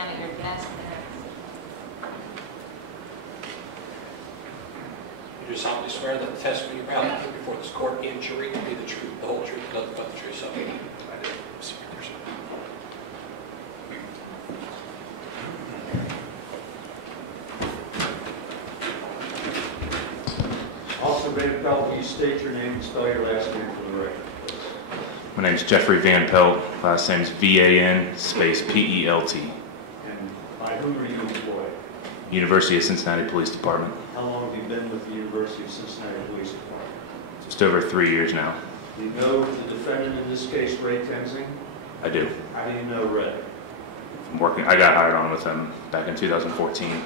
down at your desk there. You do solemnly swear that the testimony you're about to give before this court and jury will be the truth, the whole truth, and nothing but the truth, so help you. I do. Also, Van Pelt, will you state your name and spell your last name for the record, please? My name is Jeffrey Van Pelt. Last name is V-A-N space P-E-L-T. And by whom are you employed? University of Cincinnati Police Department. How long have you been with the University of Cincinnati Police Department? Just over 3 years now. Do you know the defendant in this case, Ray Tenzing? I do. How do you know Ray? I got hired on with him back in 2014.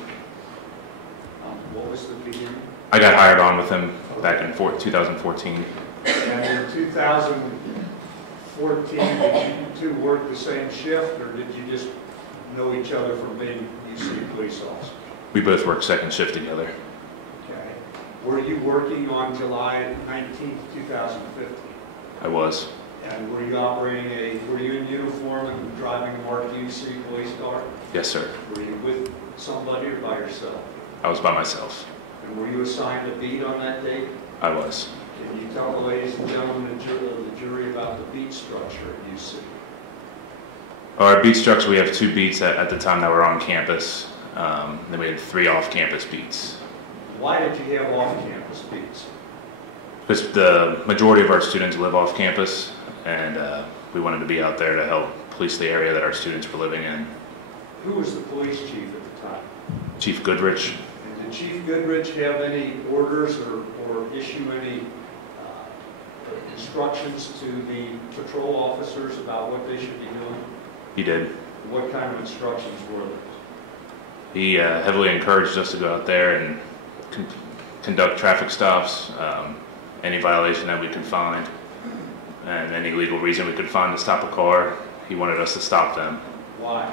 What was the beginning? I got hired on with him back in 2014. And in 2014, did you two work the same shift, or did you just know each other from being UC police officers? We both worked second shift together. Okay. Were you working on July 19th, 2015? I was. And were you were you in uniform and driving a marked UC police car? Yes, sir. Were you with somebody or by yourself? I was by myself. And were you assigned a beat on that date? I was. Can you tell the ladies and gentlemen of the jury about the beat structure at UC? Our beat structure, we have 2 beats at the time that were on campus. Then we had 3 off-campus beats. Why did you have off-campus beats? Because the majority of our students live off campus, and we wanted to be out there to help police the area that our students were living in. Who was the police chief at the time? Chief Goodrich. And did Chief Goodrich have any orders or issue any instructions to the patrol officers about what they should be doing? He did. What kind of instructions were those? He heavily encouraged us to go out there and conduct traffic stops, any violation that we could find, and any legal reason we could find to stop a car. He wanted us to stop them. Why?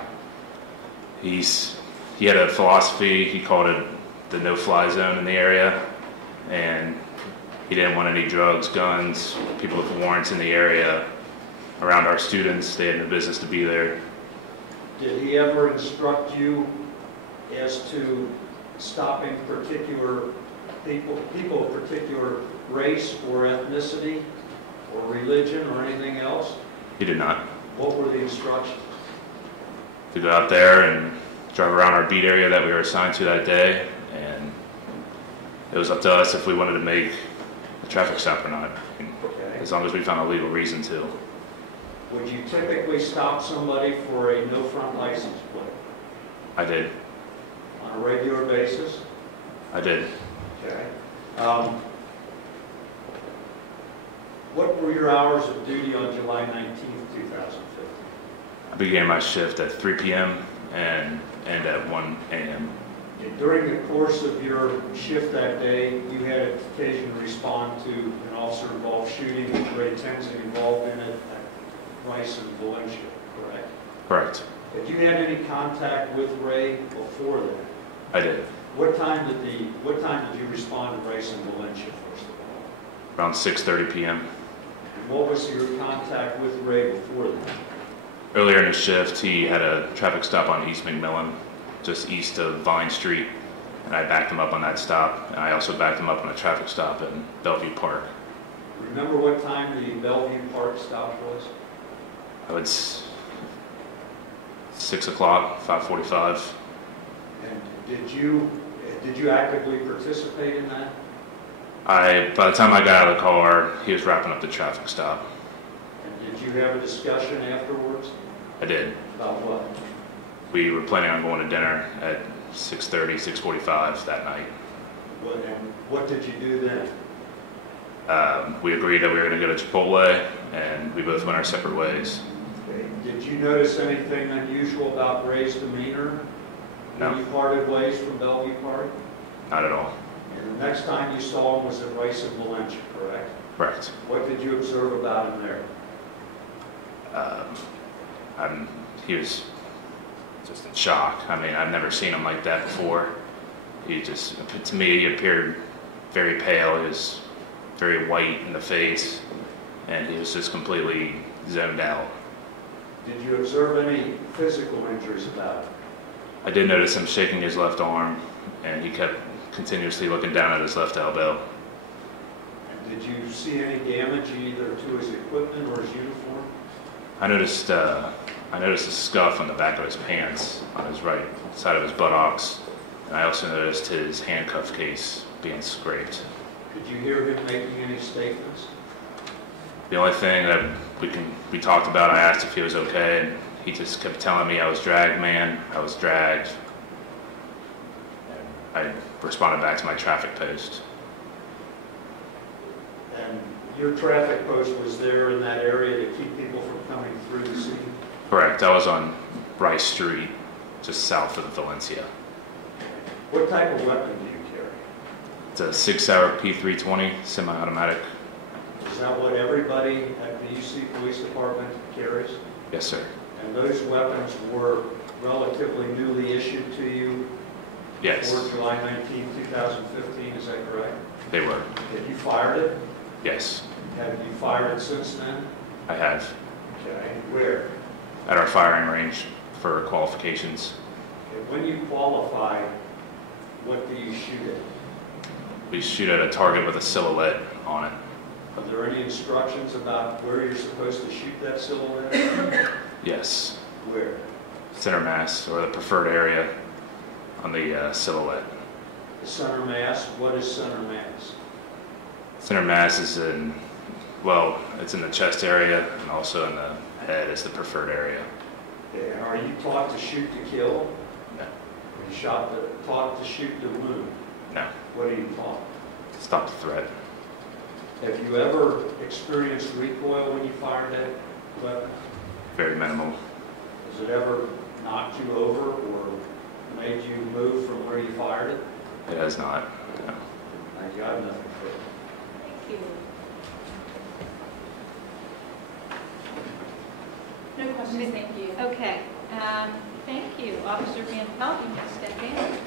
He had a philosophy. He called it the no-fly zone in the area, and he didn't want any drugs, guns, people with warrants in the area around our students. They had no business to be there. Did he ever instruct you as to stopping particular people of particular race or ethnicity or religion or anything else? He did not. What were the instructions? To go out there and drive around our beat area that we were assigned to that day, and it was up to us if we wanted to make a traffic stop or not, Okay. as long as we found a legal reason to. Would you typically stop somebody for a no front license plate I did. on a regular basis? I did. Okay. What were your hours of duty on July 19th, 2015? I began my shift at 3 p.m. and at 1 a.m. During the course of your shift that day, you had an occasion to respond to an officer-involved shooting with Ray Tenzing involved in it at Rice and Valencia, correct? Correct. Had you had any contact with Ray before that? I did. What time did you respond to Rice and Valencia, first of all? Around 6:30 p.m. And what was your contact with Ray before that? Earlier in his shift, he had a traffic stop on East McMillan, just east of Vine Street, and I backed him up on that stop. And I also backed him up on a traffic stop in Bellevue Park. Remember what time the Bellevue Park stop was? I would 6 o'clock, 5:45. And did you actively participate in that? By the time I got out of the car, he was wrapping up the traffic stop. And did you have a discussion afterwards? I did. About what? We were planning on going to dinner at 6:30, 6:45 that night. What did you do then? We agreed that we were going to go to Chipotle, and we both went our separate ways. Okay. Did you notice anything unusual about Ray's demeanor when No. you parted ways from Bellevue Park? Not at all. And the next time you saw him was at Rice and Valencia, correct? Correct. What did you observe about him there? He was just in shock. I mean, I've never seen him like that before. To me, he appeared very pale. He was very white in the face, and he was just completely zoned out. Did you observe any physical injuries about him? I did notice him shaking his left arm, and he kept continuously looking down at his left elbow. And did you see any damage either to his equipment or his uniform? I noticed a scuff on the back of his pants on his right side of his buttocks, and I also noticed his handcuff case being scraped. Could you hear him making any statements? The only thing that we talked about, I asked if he was okay, and he just kept telling me I was dragged, man. I was dragged. And I responded back to my traffic post. And your traffic post was there in that area to keep people from coming through the scene? Correct. I was on Rice Street, just south of Valencia. What type of weapon do you carry? It's a 6-hour P320 semi-automatic. Is that what everybody at the UC Police Department carries? Yes, sir. And those weapons were relatively newly issued to you Yes, before July 19, 2015, is that correct? they were. Have you fired it? Yes, Have you fired it since then? I have. Okay, where? At our firing range for qualifications. Okay, when you qualify, what do you shoot at? We shoot at a target with a silhouette on it. Are there any instructions about where you're supposed to shoot that silhouette? Yes, Where? center mass or the preferred area on the silhouette. The center mass, what is center mass? Center mass is in, well, it's in the chest area and also in the head is the preferred area. Okay, are you taught to shoot to kill? No, Are you taught to shoot to wound? no, What are you taught? stop the threat. Have you ever experienced recoil when you fired that weapon? Very minimal. Has it ever knocked you over or made you move from where you fired it? It has not. No. I got nothing further. Thank you. No questions, thank you. Okay, thank you. Officer Van Pelt, you may step in.